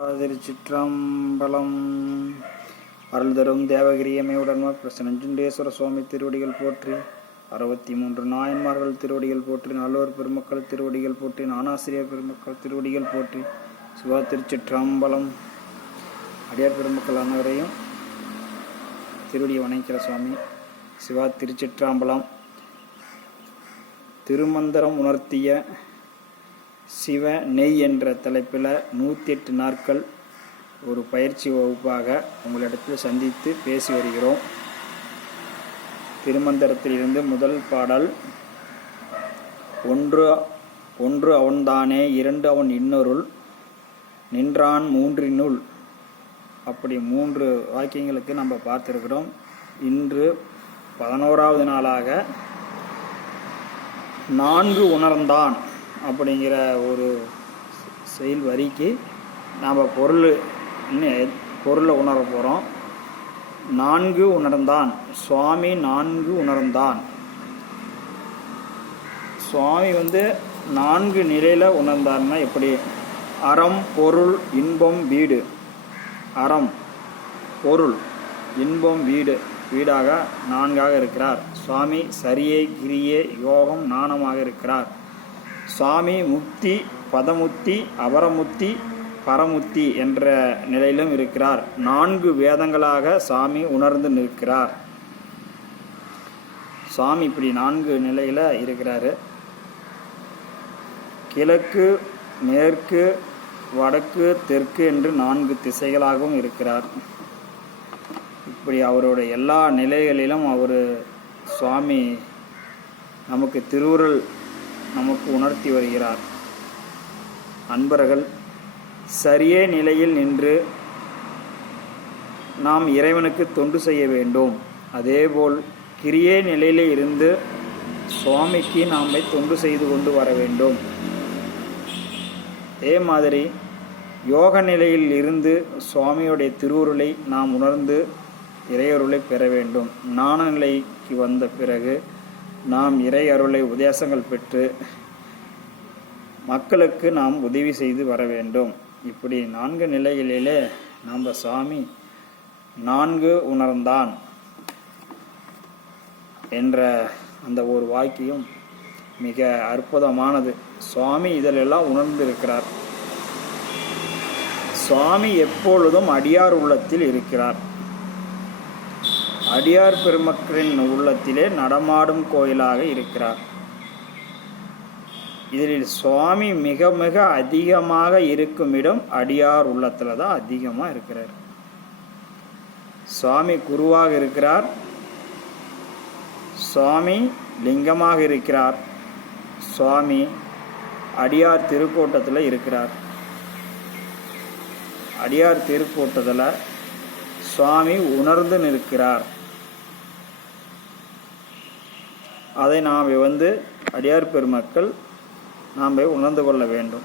திருச்சிற்றம்பலம். அருள் தரும் தேவகிரியமையுடன்மா பிரசனஞ்சுண்டேஸ்வர சுவாமி திருவடிகள் போற்றி அறுபத்தி மூன்று நாயன்மார்கள் திருவடிகள் போற்றி நல்லோர் பெருமக்கள் திருவடிகள் போற்றி நானாசிரியர் பெருமக்கள் திருவடிகள் போற்றி சிவா திருச்சிற்றம்பலம். அடியார் பெருமக்கள் அனைவரையும் திருவடி வணங்கிற சுவாமி சிவா திருச்சிற்றம்பலம். திருமந்திரம் உணர்த்திய சிவ நெய் என்ற தலைப்பில் நூற்றி எட்டு நாட்கள் ஒரு பயிற்சி வகுப்பாக உங்களிடத்தில் சந்தித்து பேசி வருகிறோம். திருமந்திரத்திலிருந்து முதல் பாடல் ஒன்று ஒன்று அவன்தானே இரண்டு அவன் இன்னொருள் நின்றான் மூன்றினுள். அப்படி மூன்று வாக்கியங்களுக்கு நம்ம பார்த்துருக்கிறோம். இன்று பதினோராவது நாளாக நான்கு உணர்ந்தான். அப்படிங்கிற ஒரு செயல் வரிக்கு நாம் பொருள் இன்னும் பொருளை உணர போகிறோம் நான்கு உணர்ந்தான். சுவாமி நான்கு உணர்ந்தான். சுவாமி வந்து நான்கு நிலையில் உணர்ந்தார்னா எப்படி? அறம் பொருள் இன்பம் வீடு. அறம் பொருள் இன்பம் வீடு. வீடாக நான்காக இருக்கிறார். சுவாமி சரியே கிரியே யோகம் நாணமாக இருக்கிறார். சாமி முக்தி பதமுத்தி அபரமுத்தி பரமுத்தி என்ற நிலையிலும் இருக்கிறார். நான்கு வேதங்களாக சாமி உணர்ந்து நிற்கிறார். சாமி இப்படி நான்கு நிலையில் இருக்கிறாரு. கிழக்கு மேற்கு வடக்கு தெற்கு என்று நான்கு திசைகளாகவும் இருக்கிறார். இப்படி அவருடைய எல்லா நிலைகளிலும் அவர் சுவாமி நமக்கு திருவுருள் நமக்கு உணர்த்தி வருகிறார். அன்பர்கள் சரியே நிலையில் நின்று நாம் இறைவனுக்கு தொண்டு செய்ய வேண்டும். அதேபோல் கிரியே நிலையிலே இருந்து சுவாமிக்கு நாம் தொண்டு செய்து கொண்டு வர வேண்டும். அதே மாதிரி யோக நிலையில் இருந்து சுவாமியுடைய திருவுருளை நாம் உணர்ந்து இறையொருளை பெற வேண்டும். ஞான நிலைக்கு வந்த பிறகு நாம் இறை அருளை உபதேசங்கள் பெற்று மக்களுக்கு நாம் உதவி செய்து வர வேண்டும். இப்படி நான்கு நிலைகளிலே நாம் சாமி நான்கு உணர்ந்தான் என்ற அந்த ஒரு வாக்கியம் மிக அற்புதமானது. சுவாமி இதிலெல்லாம் உணர்ந்திருக்கிறார். சுவாமி எப்பொழுதும் அடியார் உள்ளத்தில் இருக்கிறார். அடியார் பெருமக்களின் உள்ளத்திலே நடமாடும் கோயிலாக இருக்கிறார். இதில் சுவாமி மிக மிக அதிகமாக இருக்கும் இடம் அடியார் உள்ளத்தில் தான் அதிகமாக இருக்கிறார். சுவாமி குருவாக இருக்கிறார். சுவாமி லிங்கமாக இருக்கிறார். சுவாமி அடியார் திருக்கூட்டத்தில் இருக்கிறார். அடியார் திருக்கூட்டத்தில் சுவாமி உணர்ந்து நிற்கிறார். அதை நாம் வந்து அடியார் பெருமக்கள் நாம் உணர்ந்து கொள்ள வேண்டும்.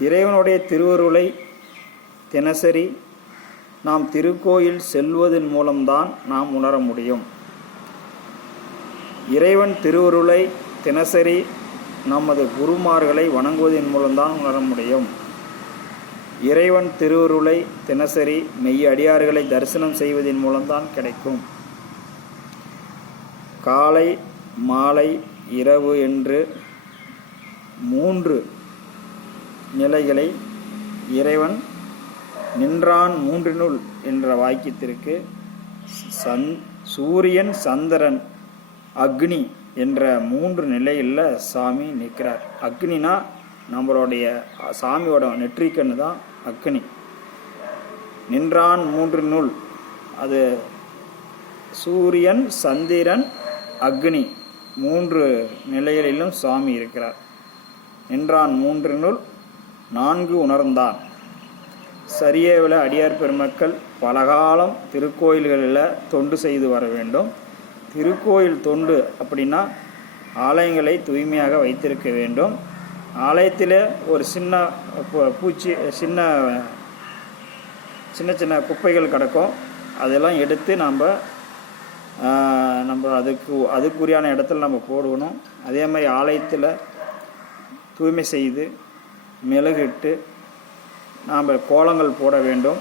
இறைவனுடைய திருவருளை தினசரி நாம் திருக்கோயில் செல்வதன் மூலம்தான் நாம் உணர முடியும். இறைவன் திருவருளை தினசரி நமது குருமார்களை வணங்குவதன் மூலம்தான் உணர முடியும். இறைவன் திருவருளை தினசரி மெய் அடியார்களை தரிசனம் செய்வதன் மூலம்தான் கிடைக்கும். காலை மாலை இரவு என்று மூன்று நிலைகளை இறைவன் நின்றான் மூன்றினுள் என்ற வாக்கியத்திற்கு சந் சூரியன் சந்திரன் அக்னி என்ற மூன்று நிலையில் சாமி நிற்கிறார். அக்னினா நம்மளுடைய சாமியோட நெற்றிக்கண்ணு தான் அக்னி. நின்றான் மூன்று நூல். அது சூரியன் சந்திரன் அக்னி. மூன்று நிலைகளிலும் சாமி இருக்கிறார். நின்றான் மூன்று நூல். நான்கு உணர்ந்தான். சரியேவில் அடியார் பெருமக்கள் பலகாலம் திருக்கோயில்களில் தொண்டு செய்து வர வேண்டும். திருக்கோயில் தொண்டு அப்படின்னா ஆலயங்களை தூய்மையாக வைத்திருக்க வேண்டும். ஆலயத்தில் ஒரு சின்ன பூச்சி சின்ன சின்ன சின்ன குப்பைகள் கிடக்கும். அதெல்லாம் எடுத்து நாம் நம்ம அதுக்கு அதுக்குரியான இடத்துல நம்ம போடணும். அதே மாதிரி ஆலயத்தில் தூய்மை செய்து மிளகிட்டு நாம் கோலங்கள் போட வேண்டும்.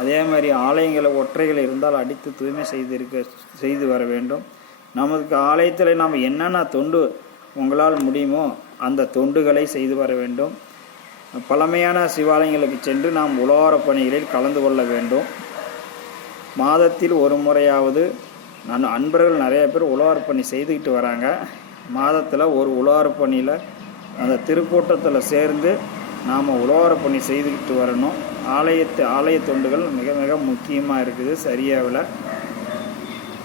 அதே மாதிரி ஆலயங்களை ஒற்றைகள் இருந்தால் அடித்து தூய்மை செய்து இருக்க செய்து வர வேண்டும். நமக்கு ஆலயத்தில் நாம் என்னென்ன தொண்டு உங்களால் முடியுமோ அந்த தொண்டுகளை செய்து வர வேண்டும். பழமையான சிவாலயங்களுக்கு சென்று நாம் உலோர பணிகளில் கலந்து கொள்ள வேண்டும். மாதத்தில் ஒரு முறையாவது நான் அன்பர்கள் நிறைய பேர் உழவார் பணி செய்துக்கிட்டு வராங்க. மாதத்தில் ஒரு உழவார் பணியில் அந்த திருக்கூட்டத்தில் சேர்ந்து நாம் உழவார் பணி செய்துக்கிட்டு வரணும். ஆலயத்து ஆலய தொண்டுகள் மிக மிக முக்கியமாக இருக்குது. சரியாவில்.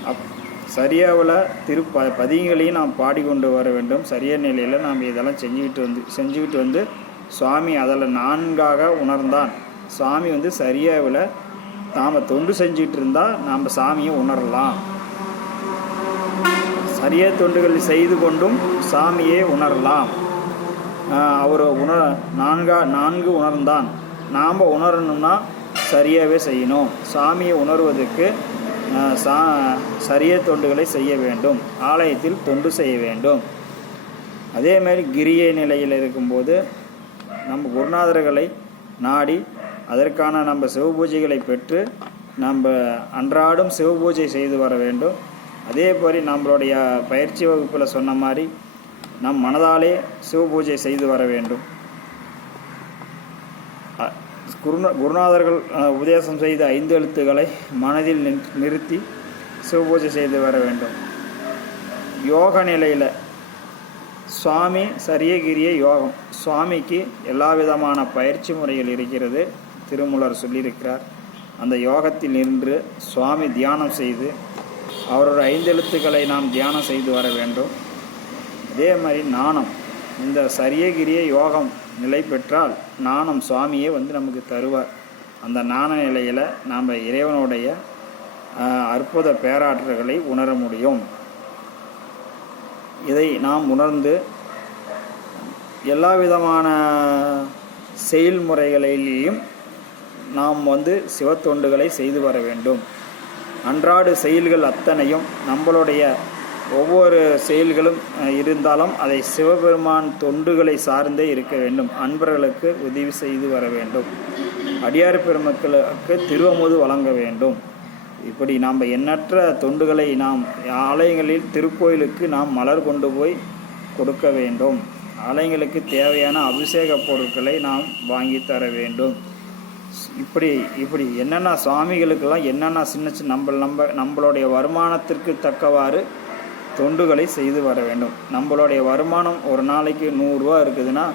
அப் சரியாவில் திருப்ப பதிகங்களையும் நாம் பாடிக்கொண்டு வர வேண்டும். சரியா நிலையில் நாம் இதெல்லாம் செஞ்சுக்கிட்டு வந்து செஞ்சுக்கிட்டு வந்து சுவாமி அதில் நான்காக உணர்ந்தான். சுவாமி வந்து சரியாவில் நாம் தொண்டு செஞ்சுக்கிட்டு இருந்தால் நாம் சாமியை உணரலாம். சரியா தொண்டுகள் செய்து கொண்டும் சாமியை உணரலாம். அவர் உணர நான்கா நான்கு உணர்ந்தான். நாம் உணரணும்னா சரியாகவே செய்யணும். சாமியை உணர்வதற்கு சா சரிய தொண்டுகளை செய்ய வேண்டும். ஆலயத்தில் தொண்டு செய்ய வேண்டும். அதேமாரி கிரிய கிரியை நிலையில் இருக்கும்போது நம்ம குருநாதர்களை நாடி அதற்கான நம்ம சிவபூஜைகளை பெற்று நம்ம அன்றாடம் சிவபூஜை செய்து வர வேண்டும். அதே மாதிரி நம்மளுடைய பயிற்சி வகுப்பில் சொன்ன மாதிரி நம் மனதாலே சிவபூஜை செய்து வர வேண்டும். குருநா குருநாதர்கள் உபதேசம் செய்த ஐந்து எழுத்துக்களை மனதில் நின்- நிறுத்தி சிவபூஜை செய்து வர வேண்டும். யோக நிலையில் சுவாமி சரியகிரிய யோகம். சுவாமிக்கு எல்லா விதமான பயிற்சி முறைகள் இருக்கிறது. திருமூலர் சொல்லியிருக்கிறார். அந்த யோகத்தில் நின்று சுவாமி தியானம் செய்து அவரோட ஐந்தெழுத்துக்களை நாம் தியானம் செய்து வர வேண்டும். அதே மாதிரி நாணம். இந்த சரியகிரிய யோகம் நிலை பெற்றால் நாணம் சுவாமியே வந்து நமக்கு தருவார். அந்த நாண நிலையில் நாம் இறைவனுடைய அற்புத பேராற்றல்களை உணர முடியும். இதை நாம் உணர்ந்து எல்லா விதமான செயல்முறைகளிலேயும் நாம் வந்து சிவத்தொண்டுகளை செய்து வர வேண்டும். அன்றாட செயல்கள் அத்தனையும் நம்மளுடைய ஒவ்வொரு செயல்களும் இருந்தாலும் அதை சிவபெருமான் தொண்டுகளை சார்ந்தே இருக்க வேண்டும். அன்பர்களுக்கு உதவி செய்து வர வேண்டும். அடியார் பெருமக்களுக்கு திருவமுது வழங்க வேண்டும். இப்படி நாம் எண்ணற்ற தொண்டுகளை நாம் ஆலயங்களில் திருக்கோயிலுக்கு நாம் மலர் கொண்டு போய் கொடுக்க வேண்டும். ஆலயங்களுக்கு தேவையான அபிஷேக பொருட்களை நாம் வாங்கி தர வேண்டும். இப்படி இப்படி என்னென்ன சுவாமிகளுக்கெல்லாம் என்னென்ன சின்ன சின்ன நம்ம நம்ம நம்மளுடைய வருமானத்திற்கு தக்கவாறு தொண்டுகளை செய்து வர வேண்டும். நம்மளுடைய வருமானம் ஒரு நாளைக்கு நூறுரூவா இருக்குதுன்னா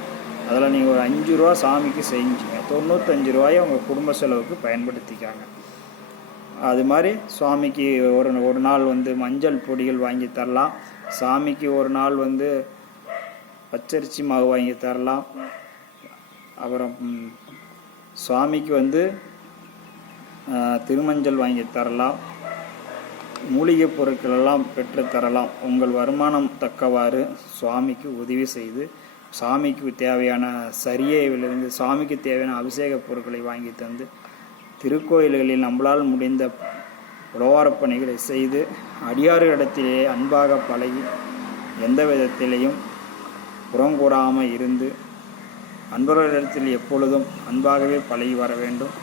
அதில் நீங்கள் ஒரு அஞ்சு ரூபா சாமிக்கு செஞ்சுங்க. தொண்ணூத்தஞ்சு ரூபாயை உங்கள் குடும்ப செலவுக்கு பயன்படுத்திக்காங்க. அது மாதிரி சுவாமிக்கு ஒரு ஒரு நாள் வந்து மஞ்சள் பொடிகள் வாங்கி தரலாம். சாமிக்கு ஒரு நாள் வந்து பச்சரிசி மாவு வாங்கி தரலாம். அப்புறம் சுவாமிக்கு வந்து திருமஞ்சள் வாங்கி தரலாம். மூலிகை பொருட்கள் எல்லாம் பெற்று தரலாம். உங்கள் வருமானம் தக்கவாறு சுவாமிக்கு உதவி செய்து சாமிக்கு தேவையான சரியையிலிருந்து சாமிக்கு தேவையான அபிஷேக பொருட்களை வாங்கி தந்து திருக்கோயில்களில் நம்மளால் முடிந்த உழவாரப் பணிகளை செய்து அடியார்களிடத்திலே அன்பாக பழகி எந்த விதத்திலேயும் புறங்கூடாமல் இருந்து அன்பர்களிடத்தில் எப்பொழுதும் அன்பாகவே பழகி வர வேண்டும்.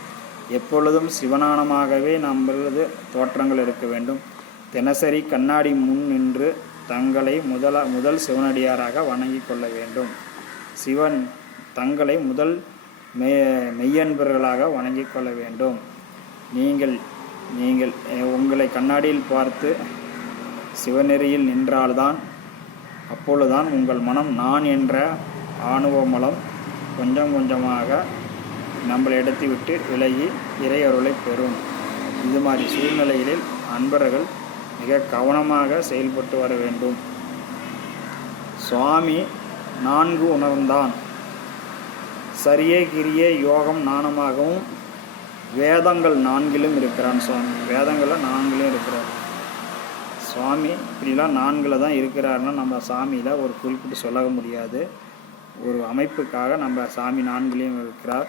எப்பொழுதும் சிவனானமாகவே நம்மளது தோற்றங்கள் இருக்க வேண்டும். தினசரி கண்ணாடி முன் நின்று தங்களை முதல முதல் சிவனடியாராக வணங்கி கொள்ள வேண்டும். சிவன் தங்களை முதல் மெய் மெய்யன்பர்களாக வணங்கி கொள்ள வேண்டும். நீங்கள் நீங்கள் உங்களை கண்ணாடியில் பார்த்து சிவநெறியில் நின்றால்தான் அப்பொழுதுதான் உங்கள் மனம் நான் என்ற ஆணுவ மலம் கொஞ்சம் கொஞ்சமாக நம்மளை இடத்தை விட்டு விலகி இறை அருளை பெறும். இது மாதிரி சூழ்நிலைகளில் அன்பர்கள் மிக கவனமாக செயல்பட்டு வர வேண்டும். சுவாமி நான்கு உணர்ந்தான். சரியே கிரியே யோகம் நாணமாகவும் வேதங்கள் நான்கிலும் இருக்கிறான் சுவாமி. வேதங்களில் நான்கிலும் இருக்கிறார். சுவாமி இப்படிலாம் நான்கில் தான் இருக்கிறாருன்னா நம்ம சாமியில் ஒரு குறிப்பிட்டு சொல்ல முடியாது. ஒரு அமைப்புக்காக நம்ம சாமி நான்கிலையும் இருக்கிறார்.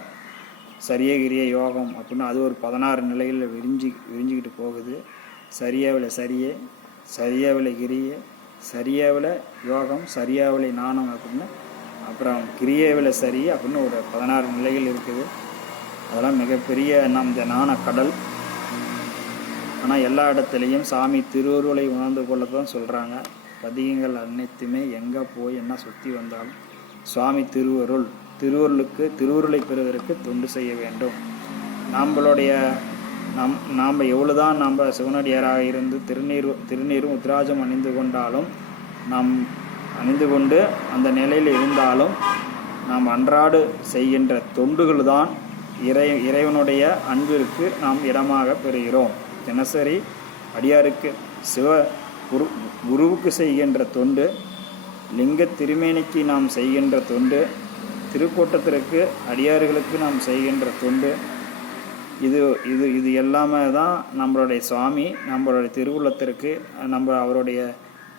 சரியகிரிய யோகம் அப்படின்னு அது ஒரு பதினாறு நிலையில் விரிஞ்சு விரிஞ்சிக்கிட்டு போகுது. சரியாவில் சரியே சரியாவில் கிரிய சரியாவில் யோகம் சரியாவில் நாணம் அப்படின்னு அப்புறம் கிரியேவில் சரி அப்படின்னு ஒரு பதினாறு நிலைகள் இருக்குது. அதெல்லாம் மிகப்பெரிய நம் இந்த கடல். ஆனால் எல்லா இடத்துலையும் சாமி திருவருளை உணர்ந்து கொள்ள தான் சொல்கிறாங்க பதிகங்கள் அனைத்துமே எங்கே போய் என்ன சுற்றி வந்தாலும் சுவாமி திருவருள் திருவருளுக்கு திருவுருளை பெறுவதற்கு தொண்டு செய்ய வேண்டும். நம்மளுடைய நம் நாம் எவ்வளோதான் நம்ம சிவனடியாராக இருந்து திருநீர் திருநீரும் உத்ராஜம் அணிந்து கொண்டாலும் நாம் அணிந்து கொண்டு அந்த நிலையில் இருந்தாலும் நாம் அன்றாடு செய்கின்ற தொண்டுகள் தான் இறை இறைவனுடைய அன்பிற்கு நாம் இடமாக பெறுகிறோம். தினசரி அடியாருக்கு சிவ குரு குருவுக்கு செய்கின்ற தொண்டு லிங்க திருமேனிக்கு நாம் செய்கின்ற தொண்டு திருக்கூட்டத்திற்கு அடியார்களுக்கு நாம் செய்கின்ற தொண்டு. இது இது இது எல்லாமே தான் நம்மளுடைய சுவாமி நம்மளுடைய திருவுள்ளத்திற்கு நம்ம அவருடைய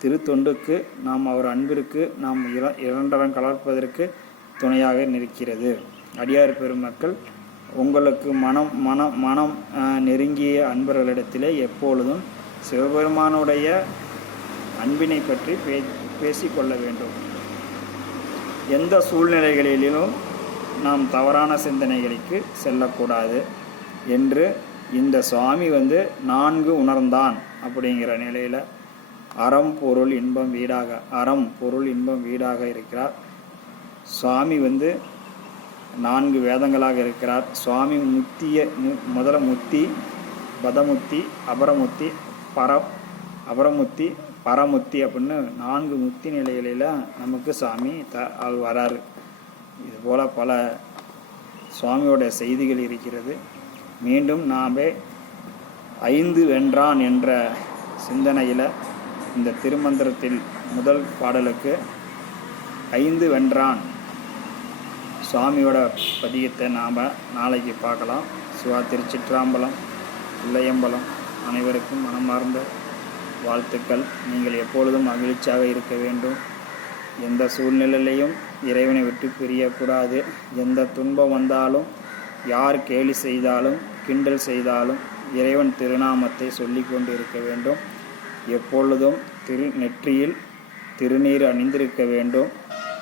திருத்தொண்டுக்கு நாம் அவர் அன்பிற்கு நாம் இர இரண்டரம் கலர்ப்பதற்கு துணையாக நிற்கிறது. அடியார் பெருமக்கள் உங்களுக்கு மனம் மனம் மனம் நெருங்கிய அன்பர்களிடத்திலே எப்பொழுதும் சிவபெருமானுடைய அன்பினை பற்றி பே பேசிக்கொள்ள வேண்டும். எந்த சூழ்நிலைகளிலும் நாம் தவறான சிந்தனைகளுக்கு செல்லக்கூடாது என்று இந்த சுவாமி வந்து நான்கு உணர்ந்தான் அப்படிங்கிற நிலையில் அறம் பொருள் இன்பம் வீடாக அறம் பொருள் இன்பம் வீடாக இருக்கிறார். சுவாமி வந்து நான்கு வேதங்களாக இருக்கிறார். சுவாமி முத்திய மு- முதல முத்தி பதமுத்தி அபரமுத்தி பர அபரமுத்தி பரமுத்தி அப்படின்னு நான்கு முத்தி நிலைகளில் நமக்கு சாமி த அது வராரு. இதுபோல் பல சுவாமியோட செய்திகள் இருக்கிறது. மீண்டும் நாமே ஐந்து வென்றான் என்ற சிந்தனையில் இந்த திருமந்திரத்தில் முதல் பாடலுக்கு ஐந்து வென்றான் சுவாமியோட பதியத்தை நாம் நாளைக்கு பார்க்கலாம். சிவா திருச்சிற்றாம்பலம் இல்லையம்பலம் அனைவருக்கும் மனமார்ந்த வாழ்த்துக்கள். நீங்கள் எப்பொழுதும் மகிழ்ச்சியாக இருக்க வேண்டும். எந்த சூழ்நிலையிலையும் இறைவனை விட்டு பிரியக்கூடாது. எந்த துன்பம் வந்தாலும் யார் கேலி செய்தாலும் கிண்டல் செய்தாலும் இறைவன் திருநாமத்தை சொல்லி கொண்டு இருக்க வேண்டும். எப்பொழுதும் திரு நெற்றியில் திருநீர் அணிந்திருக்க வேண்டும்.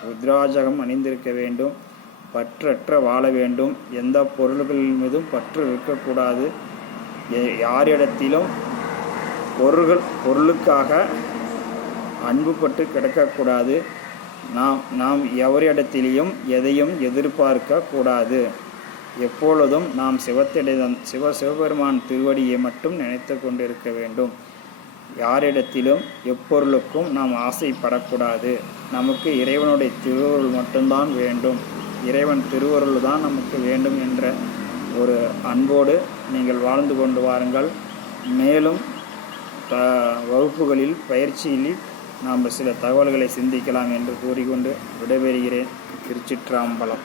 ருத்ராஜகம் அணிந்திருக்க வேண்டும். பற்றற்ற வாழ வேண்டும். எந்த பொருள்களின் மீதும் பற்று இருக்கக்கூடாது யாரிடத்திலும் பொருள்கள் பொருளுக்காக அன்புப்பட்டு கிடக்கக்கூடாது. நாம் நாம் எவரிடத்திலையும் எதையும் எதிர்பார்க்க கூடாது எப்பொழுதும் நாம் சிவத்திடம் சிவ சிவபெருமான் திருவடியை மட்டும் நினைத்து கொண்டிருக்க வேண்டும். யாரிடத்திலும் எப்பொருளுக்கும் நாம் ஆசைப்படக்கூடாது. நமக்கு இறைவனுடைய திருவருள் மட்டும்தான் வேண்டும். இறைவன் திருவருள் தான் நமக்கு வேண்டும் என்ற ஒரு அன்போடு நீங்கள் வாழ்ந்து கொண்டு வாருங்கள். மேலும் த வகுப்புகளில் பயிற்சியில் நாம் சில தகவல்களை சிந்திக்கலாம் என்று கூறிக்கொண்டு விடைபெறுகிறேன். திருச்சிற்றாம்பலம்.